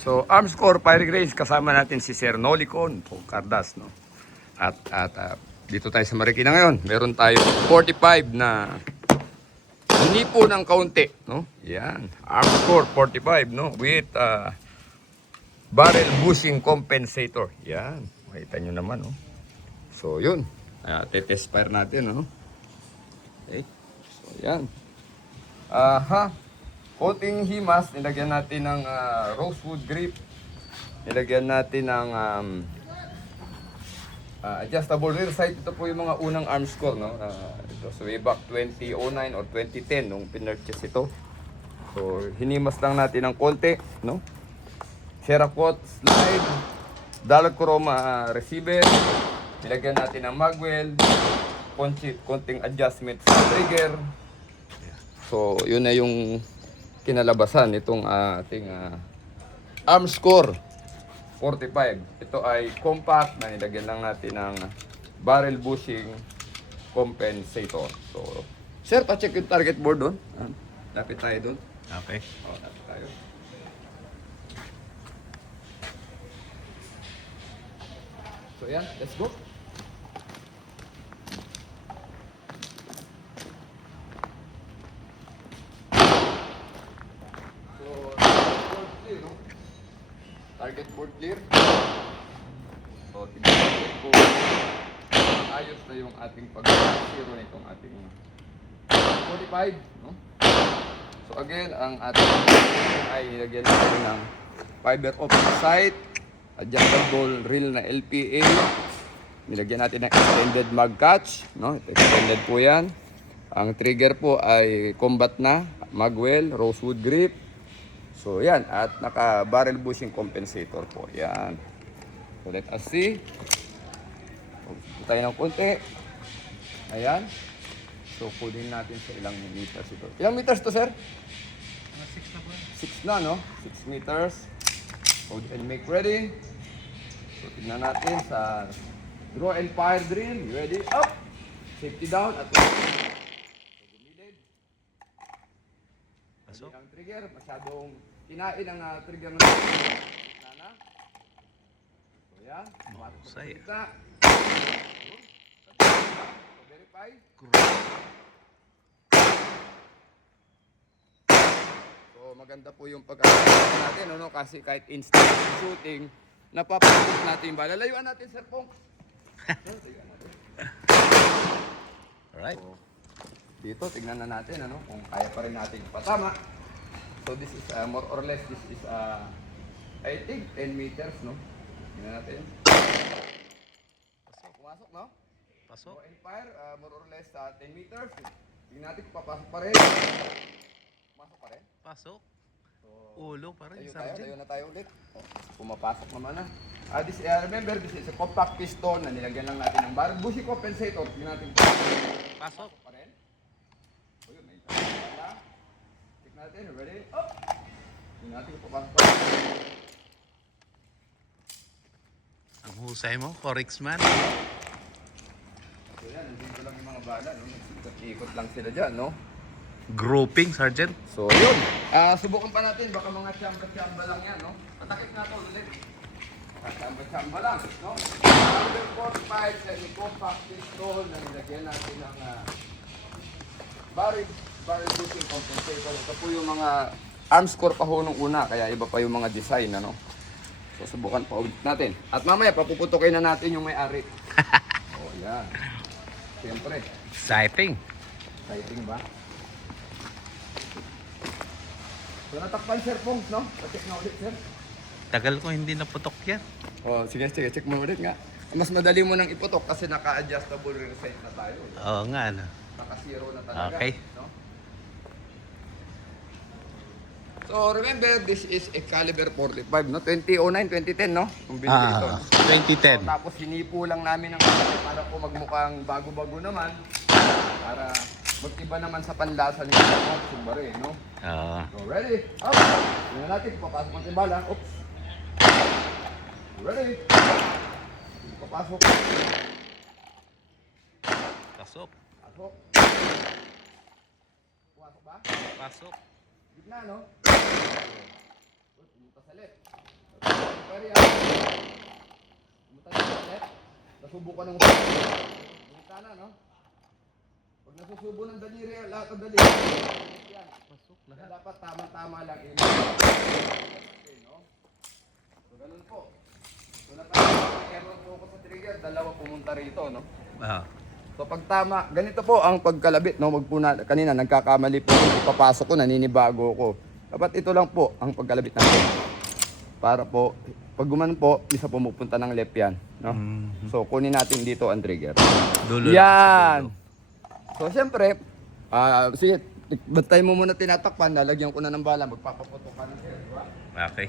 So, Arms Corps Firing Range, kasama natin si Sir Nolicon Cardas, no? At dito tayo sa Marikina ngayon. Meron tayong 45 na hinipo ng kaunti, no? Yan, Arms Corps 45, no? With barrel bushing compensator. Yan, makita nyo naman, no? So, yun. Test fire natin, no? Okay. So, yan. Konting himas, nilagyan natin ng rosewood grip. Nilagyan natin ng adjustable rear sight. Ito po yung mga unang Arms Corps, no? Ito so way back 2009 or 2010 nung pinurchase ito. So hinimas lang natin ng konti, no? Cerakote slide, Dalog Chroma receiver. Nilagyan natin ng magwell, konting adjustment sa trigger. So yun na yung kinalabasan itong ating Arms Corps 45. Ito ay compact na nilagyan lang natin ng barrel bushing compensator. So, sir, pa-check yung target board doon. Lapit tayo doon. Okay. Lapit tayo. So, yan. Let's go. Target board clear. So, tignan natin kung ayos na yung ating pag-zero nitong ating 45, no? So again, ang ating ay nilagyan natin ng fiber optic sight, adjustable reel na LPA. Nilagyan natin ng extended mag catch, no? Extended po yan. Ang trigger po ay combat na, magwell, rosewood grip. So yan, at naka barrel bushing compensator po. Yan. So let us see. Pagpunta tayo ng konti. Ayan. So kunin natin sa ilang meters ito. Ilang meters to, sir? 6 na po. 6 na, no? 6 meters. Hold and make ready. So tignan natin sa draw and fire drill. You ready? Up! Safety down at gumilid. Pasok. Ang trigger, masyadong kinain ang trigger ng sana. So yan. Mahusay. So verify. So maganda po yung pagkakataon natin, no? Kasi kahit instant shooting, napapagod natin yung bala. Layuan natin, Sir Pong. Alright. So, dito, tignan na natin, ano, kung kaya pa rin natin patama. So this is more or less, this is I think 10 meters, no? Tignan natin. Pasok. Pumasok, no? Pasok. So, and fire, more or less 10 meters. Tignan natin kung papasok pa rin. Pumasok pa rin. Pasok. So, Ulo pa rin, tayo Sergeant. na tayo ulit. Oh, pumapasok naman na. Remember, this is a compact piston na nilagyan lang natin ng barrel bushing compensator. Tignan natin kung Pasok. pa rin. O yun, may pala. Check natin, ready? Up! Tignan natin kung papasok pa rin. Ang husay mo, Corexman. So yan, nandito lang yung mga bala, no? Ikot lang sila dyan, no? Grouping, Sergeant. So yun, subukan pa natin, baka mga chamba-chamba lang yan, no? Patakip na ito ulit. Chamba-chamba lang, no? Number 45 sa compact pistol na nilagyan natin ng barrel bushing compensator. Ito po yung mga Arms Corps pa ho nung una, kaya iba pa yung mga design, ano? So subukan pa ulit natin. At mamaya, papuputukin na natin yung may-ari. Oh, yan. Siyempre, Exciting. exciting ba? So natakpan, Sir Pongs, no? Check na ulit, sir. Tagal ko hindi naputok yan. Oh, sige, check mo ulit nga. Mas madali mo nang iputok kasi naka-adjustable rear sight na tayo. Oo nga, ano. Naka-zero na talaga. Okay. No? So remember, this is a caliber 45, no? 2009, 2010, no? Kung binili ito. 2010. Tapos hinipo lang namin ng para po magmukhang bago-bago naman. Para mag-iba naman sa panlasa nito. Sumbari, no? Oo. So ready? Up! Tingnan natin, papasok ang timbala. Oops! Ready? Papasok. Pasok. Pasok. Pumasok ba? Pasok. Gitna, no? Pumunta sa left. nangyari yan. Pumunta na ulit. Nasubukan ng pumunta na, no? Pag nasusubo ng daliri, lahat ng daliri, yan. Pasok Kaya lahat. dapat tama-tama lang yun. Okay, no? So, ganun po. So, error po ako sa trigger, dalawa pumunta rito, no? Ah. So, pag tama, ganito po ang pagkalabit, no? Kanina, nagkakamali po, ipapasok ko, naninibago ko. Dapat ito lang po ang pagkalabit natin. Para po, pag gumanon po, isa pumupunta ng left yan, no? Mhm. So, kunin natin dito ang trigger. Dulo lang sa Yan! dulo. So, siyempre, sige, bantay mo muna tinatakpan, lalagyan ko na ng bala, magpapaputok ka na siya, di ba? Okay.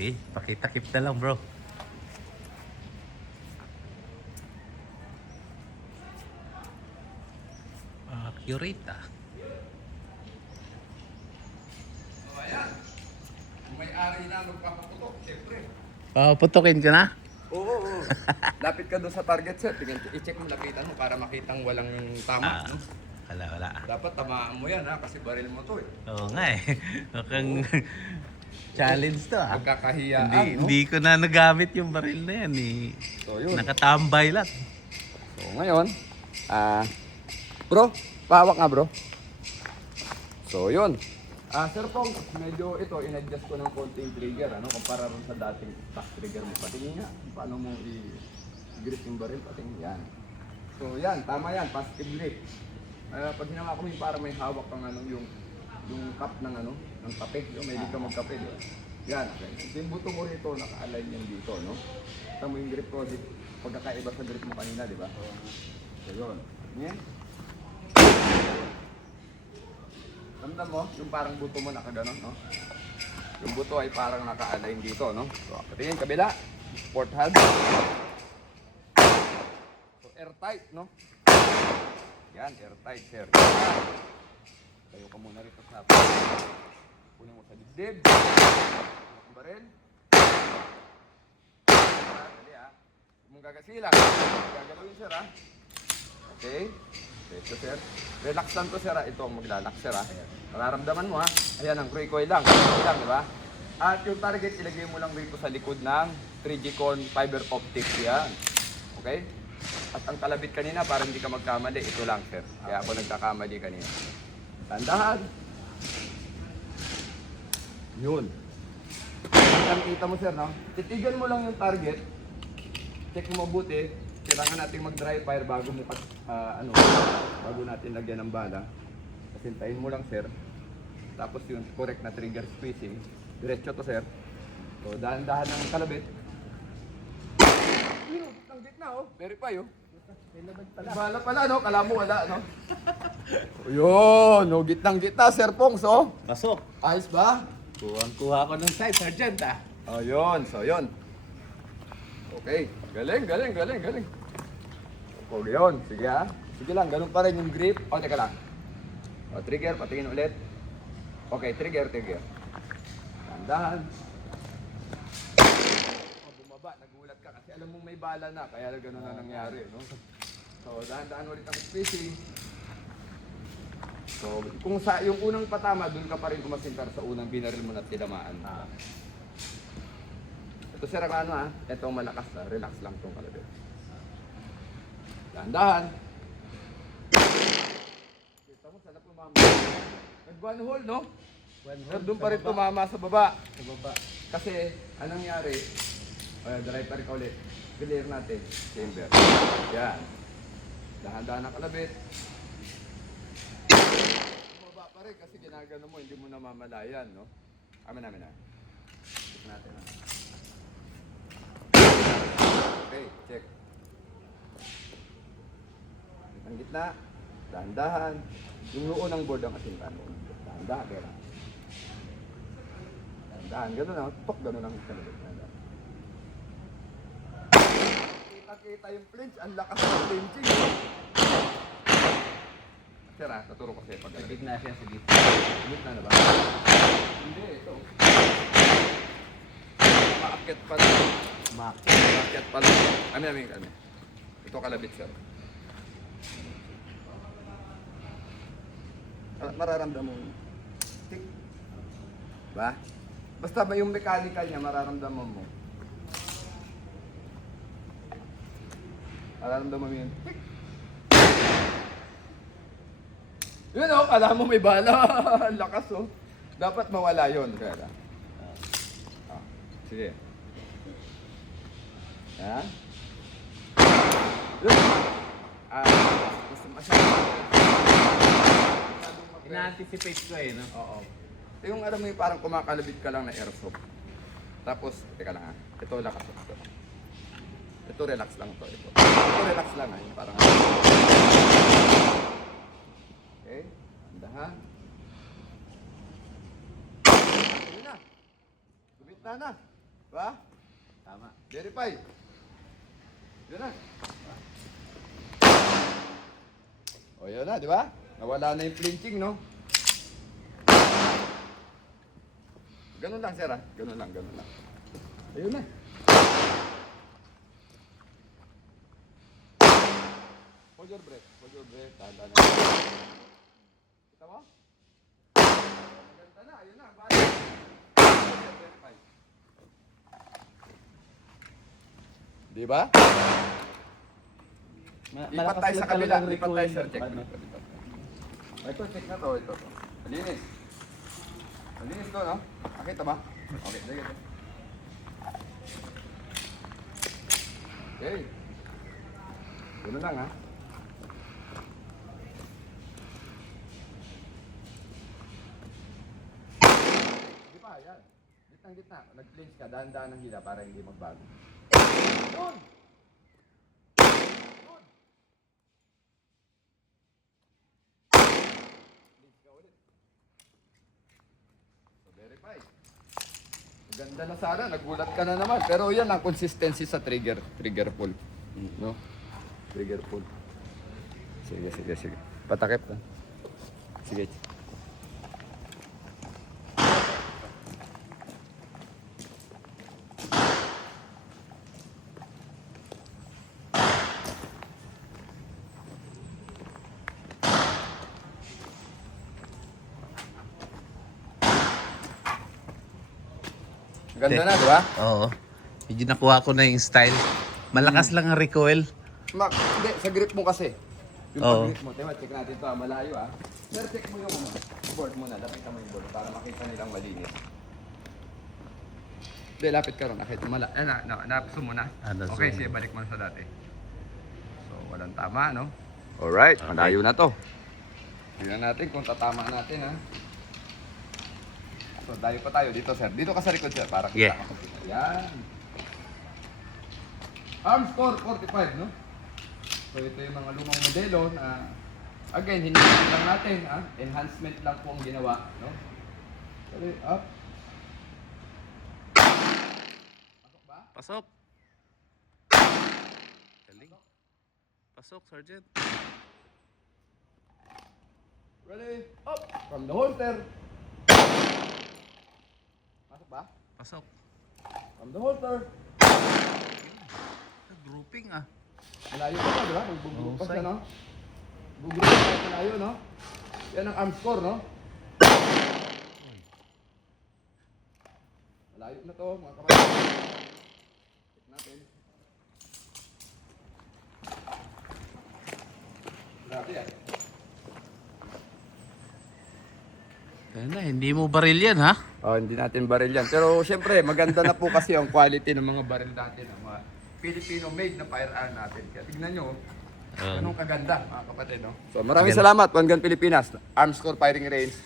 See, pakitakip na lang bro. Accurate ah. So, ayan. Kung may ari na magpapaputok, siyempre. Putukin ka na? Oo, oo. Lapit ka doon sa target, sir. I-check mo, lapitan mo para makitang walang tama, no? Wala. Dapat tamaan mo yan, ha? Kasi baril mo to, eh. Oo nga eh. Mukhang challenge to ah. Magkakahiyaan, no? Hindi ko na nagamit yung baril na yan eh. So, yun. Nakatambay lang. So, ngayon, bro, pahawak nga, bro. So, yun. Sir Pong, medyo ito, in-adjust ko ng konting trigger, ano, kumpara rin sa dating stock trigger mo. Patingin nga, paano mo i-grip yung baril, patingin yan. So, yan, tama yan, positive grip. Pag hinawa ko yung para may hawak kang ano, yung cup ng ano, ng kape, yung may ka magkape, di ba? Yan, okay. So, yung buto mo rito, naka-align yan dito, no? Kita mo yung grip ko, pagkakaiba sa grip mo kanina, di ba? So, yun. Yan. Ramdam mo, yung parang buto mo nakaganon, no? Yung buto ay parang naka-align dito, no? So, patingin, kabila. Port hub. So, airtight, no? Yan, airtight, sir. Tayo ka muna rito sa kunin mo sa dibdib. Ang baril. Dali, ah. Huwag mong gagasilang. Gagalawin, sir, ah. Okay. Ito, sir. Relax lang to, sir. Ito ang maglalak, sir. Nararamdaman mo, ha? Ayan, ang recoil lang. Recoil lang, di ba? At yung target, ilagay mo lang rito sa likod ng 3G-Con fiber optic. Yan. Okay? At ang kalabit kanina, para hindi ka magkamali, ito lang, sir. Kaya ako nagkakamali kanina. Tandahan. Yun. Ang kita mo, sir, no? Titigan mo lang yung target. Check mo mabuti. Kailangan natin mag-dry fire bago mo bago natin lagyan ng bala. Pasintayin mo lang, sir. Tapos yung correct na trigger squeezing. Diretso to, sir. So, dahan-dahan ng kalabit. Yun, ang gitna, oh. Verify, oh. Bala pala, no? Kala mo wala, no? Yun, no? Gitnang-gitna, sir Pongs, oh. Pasok. Ayos ba? Kuha ko ng size, Sergeant ah. Oh, yun. So, yun. Okay. Galing. O, yun. Sige, ha. Sige lang, ganun pa rin yung grip. O, teka lang. O, trigger, patingin ulit. Okay, trigger. Tandahan. O, bumaba. Nagulat ka kasi alam mong may bala na. Kaya ganun na nangyari, no? So, dahan-dahan ulit ang spacing. So, kung sa yung unang patama, dun ka pa rin umasintar sa unang binaril mo na tinamaan. Ito, sir, ang ano, ha? Ito malakas, ha? Relax lang itong kalabit. Dahan-dahan. Kita mo, sana tumama. Nag-one hole, no? Pero doon pa rin tumama sa baba. Kasi, anong nangyari? Drive pa rin ka ulit. Clear natin. Chamber. Yan. Dahan-dahan ang kalabit. Bumaba pa rin kasi ginagano mo, hindi mo namamalayan, no? Amin, ha? Check natin, ha? Okay, check. Ang gitna, dahan-dahan. Yung noo ng board ang asintan. Dahan-dahan, kaya lang. Dahan-dahan, gano'n ang tok, gano'n ang kalabit. Kita-kita yung flinch, ang lakas ng flinching. Sir, taturo ko sa'yo pag Gitna siya sa gitna. gitna na ba? Hindi, ito. Maakyat pa lang. Maakyat pa lang. Amin. Ito kalabit, sir. Mararamdaman mo. Tik. Ba? Basta ba yung mechanical niya, mararamdaman mo. Mararamdaman mo yun. Tik! Yun o, kala mo may bala. Lakas o. Dapat mawala yun. Kaya lang. Sige. Yan. Yun. Gusto masyadong. Ina-anticipate ko eh, no? Oo. Ito yung alam mo yung parang kumakalabit ka lang na airsoft. Tapos, teka lang ha. Ito lakas. Ito relax lang to. Ito relax lang ha. Yung parang... Okay. Andahan. Yun na. Gumit na. Diba? Tama. Verify. Yun na. O yun na, di ba? Nawala na yung flinching, no? Ganun lang, sir, ha? Ganun lang. Ayun na. Hold your breath. Tanda na. Kita mo? Maganda na, ayun na. Verify. Di ba? Lipat tayo sa kabila. Lipat tayo, sir. Check. Ito, check na to. Ito. Malinis. Malinis to, no? Nakita ba? Okay, sige. Okay. Ganun lang, ha? Di ba, yan. Gitna. Nag-clinch ka. Dahan-dahan ang hila para hindi magbago. Yun! Verify. Ganda na sana, nagulat ka na naman. Pero yan ang consistency sa trigger pull. No? Trigger pull. Sige. Patakip ka. Sige. Ganda na, di ba? Oo. Medyo nakuha ko na yung style. Malakas lang ang recoil. Hindi, sa grip mo kasi. Yung Oo. grip mo. Diba, check natin ito, malayo ah. Sir, check mo yung board muna. Lapit mo yung board para makita nilang malinis. Hindi, lapit ka ron. Nakita mo. Napso mo na. Nazoom. Okay, sige, balik mo na sa dati. So, walang tama, no? Alright, malayo na to. Tingnan natin kung tatama natin, ha? So, dayo pa tayo dito, sir. Dito ka sa likod, sir, para kita Yeah. ka. Yan. Arm score 45, no? So, ito yung mga lumang modelo na, again, hindi lang natin, ha? Enhancement lang po ang ginawa, no? Sorry, up. Pasok ba? Pasok. Galing. Pasok, Sergeant. Ready? Up! From the holster. Pasok ba? Pasok. From the holster. Grouping ah. Malayo pa, di ba? Bugrup pa Husay. siya, no? Bugrup pa siya malayo, no? Yan ang arm score, no? Malayo na to, mga kapatid. Check natin. Grabe yan. Ayan na, hindi mo baril yan ha? Oh, hindi natin baril yan. Pero syempre, maganda na po kasi ang quality ng mga baril natin, ng mga Filipino-made na firearm natin. Kaya tignan nyo, ganun kaganda, mga kapatid, no? So, maraming salamat, One Gun Pilipinas, Arm Score Firing Range,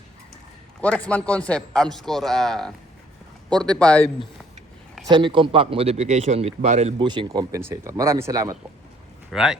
Corexman Concept, Arm Score 45, semi-compact modification with barrel bushing compensator. Maraming salamat po. Right.